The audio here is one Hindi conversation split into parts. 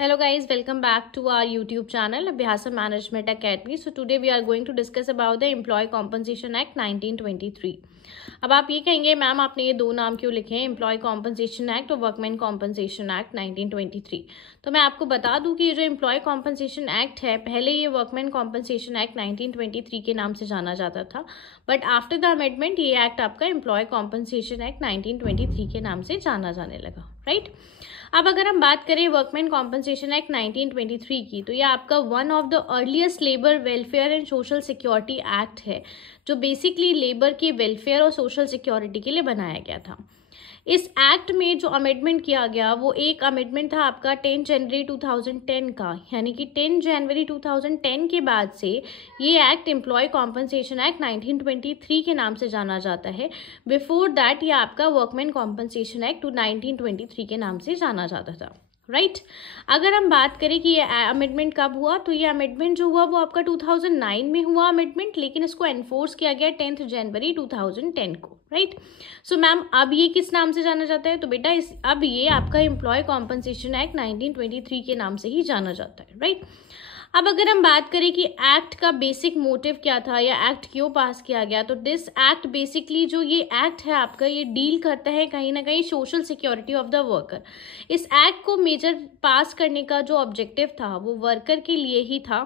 Hello guys, welcome back to our YouTube channel Abhyasa Management Academy. So today we are going to discuss about the Employee Compensation Act 1923. अब आप ये कहेंगे मैम आपने ये दो नाम क्यों लिखे हैं, एम्प्लॉय कॉम्पनसेशन एक्ट और वर्कमैन कॉम्पनसेशन एक्ट 1923। तो मैं आपको बता दूं कि ये जो एम्प्लॉय कॉम्पनसेशन एक्ट है, पहले ये वर्कमैन कॉम्पनसेशन एक्ट 1923 के नाम से जाना जाता था, बट आफ्टर द अमेंडमेंट ये एक्ट आपका एम्प्लॉय कॉम्पनसेशन एक्ट 1923 के नाम से जाना जाने लगा, राइट। अब अगर हम बात करें वर्कमैन कॉम्पनसेशन एक्ट 1923 की, तो ये आपका one of the earliest labour welfare and social security act है, जो बेसिकली लेबर के वेलफेयर और सोशल सिक्योरिटी के लिए बनाया गया था। इस एक्ट में जो अमेंडमेंट किया गया वो एक अमेंडमेंट था आपका 10 जनवरी 2010 का, यानी कि 10 जनवरी 2010 के बाद से ये एक्ट एम्प्लॉय कॉम्पनसेशन एक्ट 1923 के नाम से जाना जाता है। बिफोर दैट ये आपका वर्कमैन कॉम्पनसेशन एक्ट 1923 के नाम से जाना जाता था, राइट। अगर हम बात करें कि ये अमेंडमेंट कब हुआ, तो ये अमेंडमेंट जो हुआ वो आपका 2009 में हुआ अमेंडमेंट, लेकिन इसको एनफोर्स किया गया 10 जनवरी 2010 को, राइट। सो मैम अब ये किस नाम से जाना जाता है, तो बेटा अब ये आपका एम्प्लॉय कॉम्पनसेशन एक्ट 1923 के नाम से ही जाना जाता है, राइट। अब अगर हम बात करें कि एक्ट का बेसिक मोटिव क्या था या एक्ट क्यों पास किया गया, तो दिस एक्ट बेसिकली जो ये एक्ट है आपका, ये डील करता है कहीं ना कहीं social security of the worker. इस एक्ट को मेजर पास करने का जो ऑब्जेक्टिव था वो वर्कर के लिए ही था,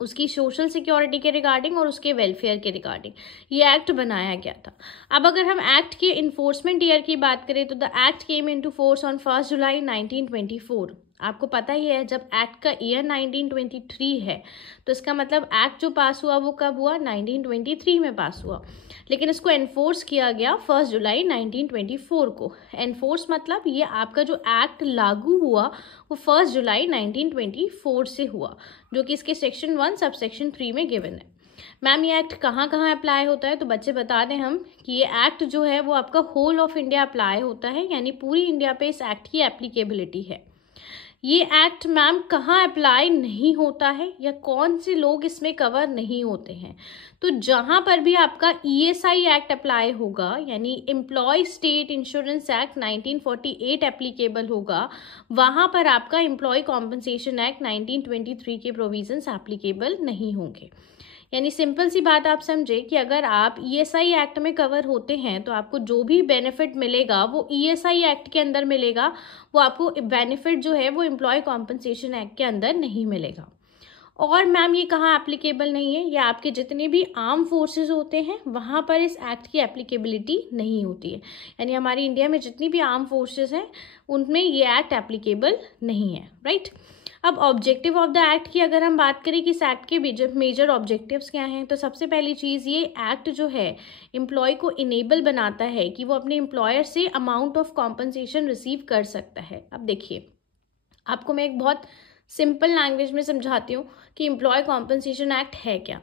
उसकी सोशल सिक्योरिटी के रिगार्डिंग और उसके वेलफेयर के रिगार्डिंग ये एक्ट बनाया गया था। अब अगर हम एक्ट के इन्फोर्समेंट ईयर की बात करें, तो the act came into force on 1 जुलाई 1924। आपको पता ही है जब एक्ट का ईयर 1923 है, तो इसका मतलब एक्ट जो पास हुआ वो कब हुआ, 1923 में पास हुआ, लेकिन इसको एनफोर्स किया गया 1 जुलाई 1924 को। एनफोर्स मतलब ये आपका जो एक्ट लागू हुआ वो 1 जुलाई 1924 से हुआ, जो कि इसके सेक्शन 1 सब सेक्शन 3 में गिवन है। मैम ये एक्ट कहाँ कहाँ अप्लाई होता है, तो बच्चे बता दें हम कि ये एक्ट जो है वो आपका होल ऑफ इंडिया अप्लाई होता है, यानी पूरी इंडिया पे इस एक्ट की एप्लीकेबिलिटी है। ये एक्ट मैम कहाँ अप्लाई नहीं होता है या कौन से लोग इसमें कवर नहीं होते हैं, तो जहाँ पर भी आपका ईएसआई एक्ट अप्लाई होगा, यानी employ state insurance act 1948 applicable होगा, वहाँ पर आपका एम्प्लॉय कॉम्पनसेशन एक्ट 1923 के प्रोविजंस एप्लीकेबल नहीं होंगे। यानी सिंपल सी बात आप समझे कि अगर आप ईएसआई एक्ट में कवर होते हैं तो आपको जो भी बेनिफिट मिलेगा वो ईएसआई एक्ट के अंदर मिलेगा, वो आपको बेनिफिट जो है वो एम्प्लॉय कॉम्पनसेशन एक्ट के अंदर नहीं मिलेगा। और मैम ये कहाँ एप्लीकेबल नहीं है, ये आपके जितने भी आर्म फोर्सेस होते हैं वहाँ पर इस एक्ट की एप्लीकेबिलिटी नहीं होती है, यानी हमारी इंडिया में जितनी भी आर्म फोर्सेस हैं उनमें ये एक्ट एप्लीकेबल नहीं है, राइट। अब ऑब्जेक्टिव ऑफ द एक्ट की अगर हम बात करें कि इस एक्ट के मेजर ऑब्जेक्टिव्स क्या हैं, तो सबसे पहली चीज़ ये एक्ट जो है एम्प्लॉय को इनेबल बनाता है कि वो अपने एम्प्लॉयर से अमाउंट ऑफ कॉम्पनसेशन रिसीव कर सकता है। अब देखिए आपको मैं एक बहुत सिंपल लैंग्वेज में समझाती हूँ कि एम्प्लॉय कॉम्पनसेशन एक्ट है क्या।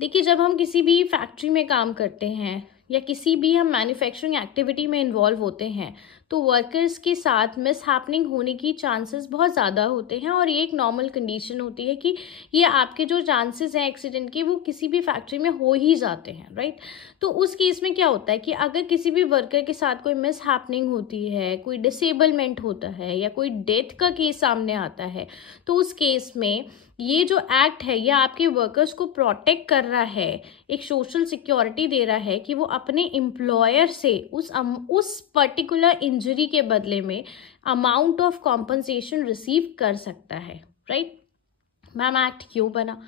देखिए जब हम किसी भी फैक्ट्री में काम करते हैं या किसी भी हम मैन्युफैक्चरिंग एक्टिविटी में इन्वॉल्व होते हैं, तो वर्कर्स के साथ मिसहैपनिंग होने की चांसेस बहुत ज़्यादा होते हैं, और ये एक नॉर्मल कंडीशन होती है कि ये आपके जो चांसेस हैं एक्सीडेंट के वो किसी भी फैक्ट्री में हो ही जाते हैं, राइट। तो उस केस में क्या होता है कि अगर किसी भी वर्कर के साथ कोई मिसहैपनिंग होती है, कोई डिसेबलमेंट होता है या कोई डेथ का केस सामने आता है, तो उस केस में ये जो एक्ट है ये आपके वर्कर्स को प्रोटेक्ट कर रहा है, एक सोशल सिक्योरिटी दे रहा है कि वो अपने एम्प्लॉयर से उस पर्टिकुलर इंजरी के बदले में अमाउंट ऑफ कॉम्पनसेशन रिसीव कर सकता है, राइट। मैम एक्ट क्यों बना,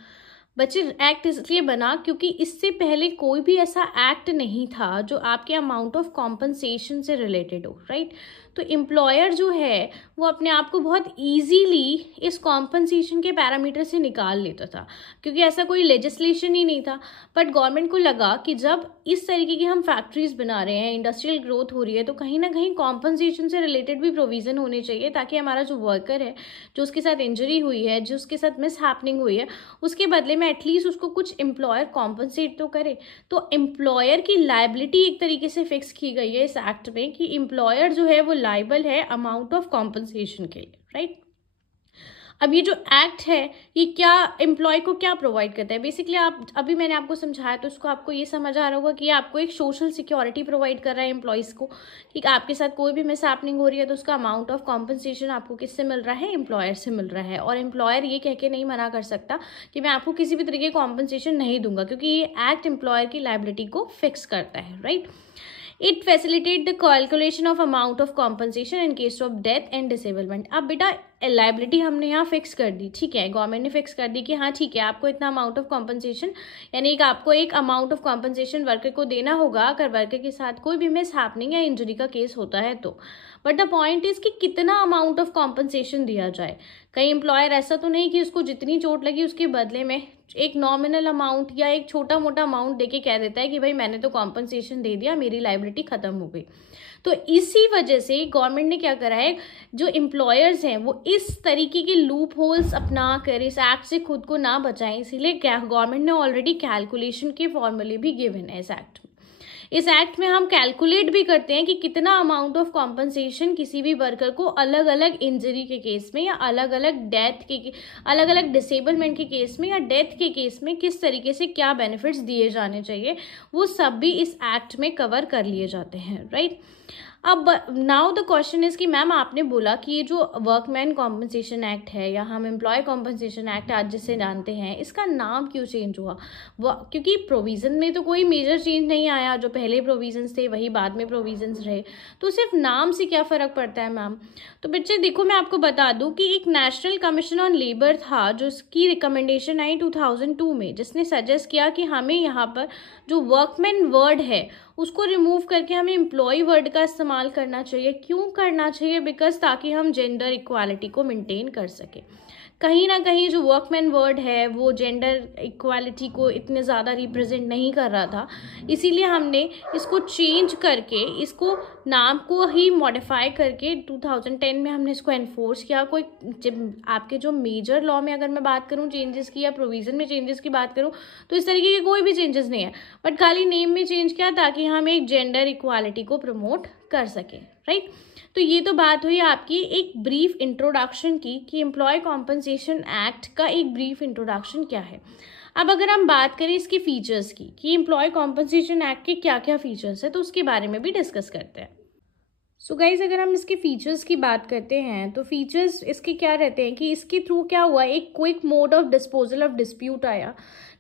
बच्चे एक्ट इसलिए बना क्योंकि इससे पहले कोई भी ऐसा एक्ट नहीं था जो आपके अमाउंट ऑफ कॉम्पनसेशन से रिलेटेड हो, राइट। तो एम्प्लॉयर जो है वो अपने आप को बहुत इजीली इस कॉम्पनसेशन के पैरामीटर से निकाल लेता था, क्योंकि ऐसा कोई लेजिस्लेशन ही नहीं था। बट गवर्नमेंट को लगा कि जब इस तरीके की हम फैक्ट्रीज बना रहे हैं, इंडस्ट्रियल ग्रोथ हो रही है, तो कहीं ना कहीं कॉम्पनसेशन से रिलेटेड भी प्रोविज़न होने चाहिए, ताकि हमारा जो वर्कर है, जो उसके साथ इंजरी हुई है, जो उसके साथ मिसहैपनिंग हुई है, उसके बदले में एटलीस्ट उसको कुछ एम्प्लॉयर कॉम्पनसेट तो करे। तो एम्प्लॉयर की लायबिलिटी एक तरीके से फिक्स की गई है इस एक्ट में कि एम्प्लॉयर जो है वो लायबल है अमाउंट ऑफ कॉम्पनसेशन के लिए, राइट। अब ये जो एक्ट है ये क्या एम्प्लॉय को क्या प्रोवाइड करता है, बेसिकली आप अभी मैंने आपको समझाया तो उसको आपको ये समझ आ रहा होगा कि ये आपको एक सोशल सिक्योरिटी प्रोवाइड कर रहा है एम्प्लॉयज़ को, कि आपके साथ कोई भी मिसहैपनिंग हो रही है तो उसका अमाउंट ऑफ कॉम्पनसेशन आपको किससे मिल रहा है, एम्प्लॉयर से मिल रहा है। और एम्प्लॉयर ये कह के नहीं मना कर सकता कि मैं आपको किसी भी तरीके कॉम्पनसेशन नहीं दूंगा, क्योंकि ये एक्ट एम्प्लॉयर की लायबिलिटी को फिक्स करता है, right. It facilitate the calculation of amount of compensation in case of death and disablement. अब बेटा लाइबिलिटी हमने यहाँ फिक्स कर दी, ठीक है, गवर्नमेंट ने फिक्स कर दी कि हाँ ठीक है आपको इतना अमाउंट ऑफ कॉम्पनसेशन, यानी कि आपको एक अमाउंट ऑफ कॉम्पनसेशन वर्कर को देना होगा अगर वर्कर के साथ कोई भी मिस हैपनिंग या इंजरी का केस होता है तो। बट द पॉइंट इज कि कितना अमाउंट ऑफ कॉम्पनसेशन दिया जाए। कई एम्प्लॉयर ऐसा तो नहीं कि उसको जितनी चोट लगी उसके बदले में एक नॉमिनल अमाउंट या एक छोटा मोटा अमाउंट देके कह देता है कि भाई मैंने तो कॉम्पनसेशन दे दिया, मेरी लायबिलिटी खत्म हो गई। तो इसी वजह से गवर्नमेंट ने क्या करा है, जो एम्प्लॉयर्स हैं वो इस तरीके के लूप होल्स अपना कर इस एक्ट से खुद को ना बचाएं, इसीलिए क्या गवर्नमेंट ने ऑलरेडी कैलकुलेशन के फॉर्मूले भी गिवन है इस एक्ट में। इस एक्ट में हम कैलकुलेट भी करते हैं कि कितना अमाउंट ऑफ कॉम्पनसेशन किसी भी वर्कर को अलग अलग इंजरी के केस में या अलग अलग डेथ के अलग अलग डिसेबलमेंट के केस में या डेथ के केस में किस तरीके से क्या बेनिफिट्स दिए जाने चाहिए, वो सब भी इस एक्ट में कवर कर लिए जाते हैं, राइट। अब नाउ द क्वेश्चन इज कि मैम आपने बोला कि ये जो वर्कमैन कॉम्पनसेशन एक्ट है या हम एम्प्लॉय कॉम्पनसेशन एक्ट आज जिसे जानते हैं, इसका नाम क्यों चेंज हुआ? क्योंकि प्रोविज़न में तो कोई मेजर चेंज नहीं आया, जो पहले प्रोविजंस थे वही बाद में प्रोविजंस रहे, तो सिर्फ नाम से क्या फ़र्क पड़ता है मैम? तो बच्चे देखो मैं आपको बता दूं कि एक नेशनल कमीशन ऑन लेबर था जो इसकी रिकमेंडेशन आई 2002 में, जिसने सजेस्ट किया कि हमें यहाँ पर जो वर्कमैन वर्ड है उसको रिमूव करके हमें एम्प्लॉय वर्ड का इस्तेमाल करना चाहिए। क्यों करना चाहिए? बिकॉज ताकि हम जेंडर इक्वालिटी को मेंटेन कर सकें। कहीं ना कहीं जो वर्कमैन वर्ड है वो जेंडर इक्वालिटी को इतने ज़्यादा रिप्रेजेंट नहीं कर रहा था, इसीलिए हमने इसको चेंज करके इसको नाम को ही मॉडिफाई करके 2010 में हमने इसको एनफोर्स किया। कोई आपके जो मेजर लॉ में अगर मैं बात करूं चेंजेस की या प्रोविज़न में चेंजेस की बात करूं तो इस तरीके के कोई भी चेंजेस नहीं है, बट खाली नेम में चेंज किया ताकि हम एक जेंडर इक्वालिटी को प्रमोट कर सकें, राइट। तो ये तो बात हुई आपकी एक ब्रीफ इंट्रोडक्शन की कि एम्प्लॉय कॉम्पनसेशन एक्ट का एक ब्रीफ इंट्रोडक्शन क्या है। अब अगर हम बात करें इसके फीचर्स की कि एम्प्लॉय कॉम्पनसेशन एक्ट के क्या क्या फीचर्स है, तो उसके बारे में भी डिस्कस करते हैं। सो गाइज अगर हम इसके फीचर्स की बात करते हैं तो फीचर्स इसके क्या रहते हैं कि इसके थ्रू क्या हुआ, एक quick mode of disposal of dispute आया,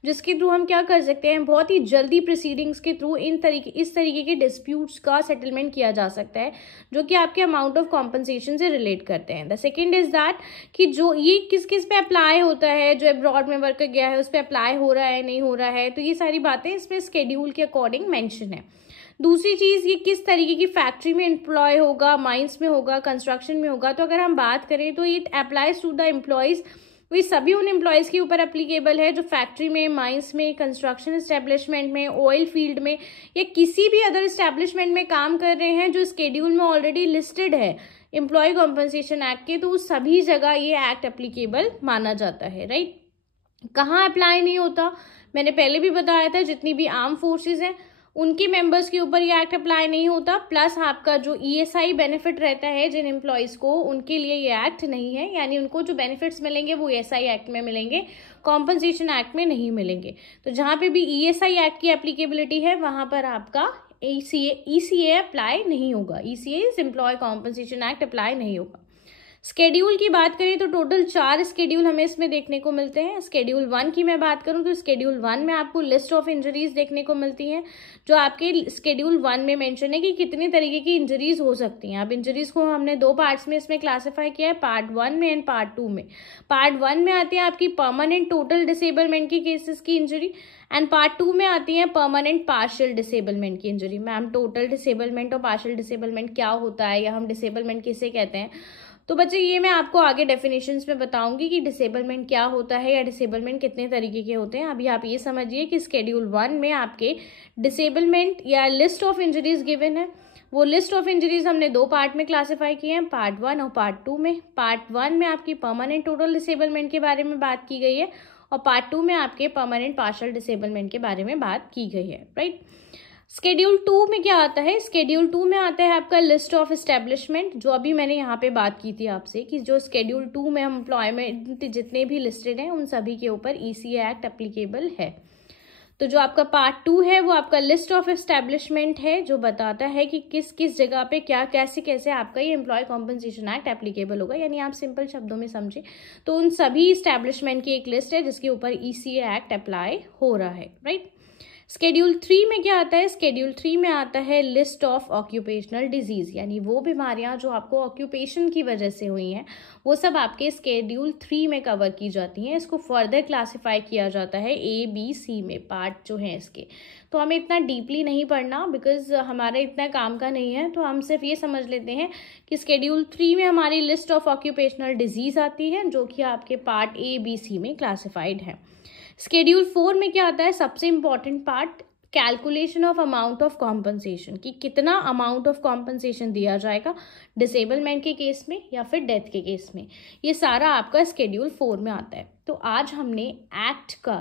जिसके थ्रू हम क्या कर सकते हैं, बहुत ही जल्दी प्रोसीडिंग्स के थ्रू इस तरीके के डिस्प्यूट्स का सेटलमेंट किया जा सकता है जो कि आपके अमाउंट ऑफ कॉम्पनसेशन से रिलेट करते हैं। द सेकेंड इज दैट कि जो ये किस किस पे अप्लाई होता है, जो अब्रॉड में वर्कर गया है उस पर अप्लाई हो रहा है नहीं हो रहा है, तो ये सारी बातें इसमें स्केड्यूल के अकॉर्डिंग मैंशन है। दूसरी चीज़ ये किस तरीके की फैक्ट्री में एम्प्लॉय होगा, माइंस में होगा, कंस्ट्रक्शन में होगा, तो अगर हम बात करें तो it applies to the employees, ये सभी उन एम्प्लॉयज़ के ऊपर एप्लीकेबल है जो फैक्ट्री में, माइंस में, कंस्ट्रक्शन इस्टेब्लिशमेंट में, ऑयल फील्ड में या किसी भी अदर इस्टेब्लिशमेंट में काम कर रहे हैं जो स्केड्यूल में ऑलरेडी लिस्टेड है एम्प्लॉय कॉम्पनसेशन एक्ट के, तो उस सभी जगह ये एक्ट एप्लीकेबल माना जाता है, राइट। कहाँ अप्लाई नहीं होता, मैंने पहले भी बताया था, जितनी भी आर्म फोर्सेज हैं उनके मेंबर्स के ऊपर ये एक्ट अप्लाई नहीं होता, प्लस आपका जो ESI बेनिफिट रहता है जिन एम्प्लॉयज़ को, उनके लिए ये एक्ट नहीं है, यानी उनको जो बेनिफिट्स मिलेंगे वो ESI एक्ट में मिलेंगे, कॉम्पनसेशन एक्ट में नहीं मिलेंगे। तो जहाँ पे भी ESI एक्ट की एप्लीकेबिलिटी है वहाँ पर आपका ECA अप्लाई नहीं होगा, ECA employ compensation act apply नहीं होगा। स्केड्यूल की बात करें तो टोटल 4 स्केड्यूल हमें इसमें देखने को मिलते हैं। स्केड्यूल 1 की मैं बात करूं तो स्केड्यूल 1 में आपको लिस्ट ऑफ इंजरीज देखने को मिलती हैं, जो आपके स्केड्यूल 1 में मेंशन है कि कितने तरीके की इंजरीज हो सकती हैं। अब इंजरीज को हमने 2 पार्ट्स में इसमें क्लासीफाई किया है, पार्ट 1 में एंड पार्ट 2 में। पार्ट 1 में आती है आपकी परमानेंट टोटल डिसेबलमेंट की केसेस की इंजरी, एंड पार्ट 2 में आती है परमानेंट पार्शियल डिसेबलमेंट की इंजरी। मैम टोटल डिसेबलमेंट और पार्शियल डिसेबलमेंट क्या होता है या हम डिसेबलमेंट किसे कहते हैं, तो बच्चे ये मैं आपको आगे डेफिनेशंस में बताऊंगी कि डिसेबलमेंट क्या होता है या डिसेबलमेंट कितने तरीके के होते हैं। अभी आप ये समझिए कि स्केड्यूल 1 में आपके डिसेबलमेंट या लिस्ट ऑफ इंजरीज गिवन है। वो लिस्ट ऑफ इंजरीज हमने 2 पार्ट में क्लासीफाई किए हैं, पार्ट 1 और पार्ट 2 में। पार्ट 1 में आपकी परमानेंट टोटल डिसेबलमेंट के बारे में बात की गई है और पार्ट 2 में आपके परमानेंट पार्शियल डिसेबलमेंट के बारे में बात की गई है, राइट। स्केड्यूल 2 में क्या आता है? स्केड्यूल 2 में आता है आपका लिस्ट ऑफ एस्टेब्लिशमेंट, जो अभी मैंने यहाँ पे बात की थी आपसे कि जो स्केड्यूल 2 में हम एम्प्लॉयमेंट जितने भी लिस्टेड हैं उन सभी के ऊपर ईसीए एक्ट एप्लीकेबल है। तो जो आपका पार्ट 2 है वो आपका लिस्ट ऑफ एस्टेब्लिशमेंट है, जो बताता है कि किस किस जगह पे क्या कैसे कैसे आपका ये एम्प्लॉय कॉम्पनसेशन एक्ट एप्लीकेबल होगा। यानी आप सिंपल शब्दों में समझे तो उन सभी एस्टेब्लिशमेंट की एक लिस्ट है जिसके ऊपर ईसीए एक्ट अप्लाई हो रहा है, राइट। स्केड्यूल 3 में क्या आता है? स्केड्यूल 3 में आता है लिस्ट ऑफ ऑक्यूपेशनल डिजीज, यानी वो बीमारियां जो आपको ऑक्यूपेशन की वजह से हुई हैं वो सब आपके स्केड्यूल 3 में कवर की जाती हैं। इसको फर्दर क्लासिफाई किया जाता है ABC में, पार्ट जो हैं इसके। तो हमें इतना डीपली नहीं पढ़ना बिकॉज हमारा इतना काम का नहीं है, तो हम सिर्फ ये समझ लेते हैं कि स्केड्यूल 3 में हमारी लिस्ट ऑफ ऑक्यूपेशनल डिजीज आती है जो कि आपके पार्ट ABC में क्लासिफाइड है। स्केड्यूल 4 में क्या आता है? सबसे important part, calculation of amount of compensation, कि कितना अमाउंट ऑफ कॉम्पनसेशन दिया जाएगा डिसेबलमेंट के केस में या फिर डेथ के केस में। ये सारा आपका स्केड्यूल 4 में आता है। तो आज हमने एक्ट का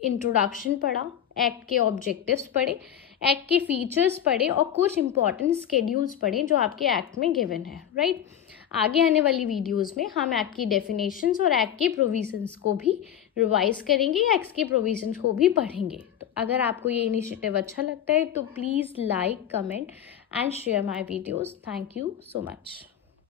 इंट्रोडक्शन पढ़ा, एक्ट के ऑब्जेक्टिव्स पढ़े, एक्ट के फीचर्स पढ़े और कुछ इंपॉर्टेंट स्केड्यूल्स पढ़े जो आपके एक्ट में गिवन है, राइट। आगे आने वाली वीडियोस में हम एक्ट की डेफिनेशंस और एक्ट के प्रोविजंस को भी रिवाइज करेंगे, एक्ट के प्रोविजंस को भी पढ़ेंगे। तो अगर आपको ये इनिशिएटिव अच्छा लगता है तो please like, comment and share my videos. Thank you so much.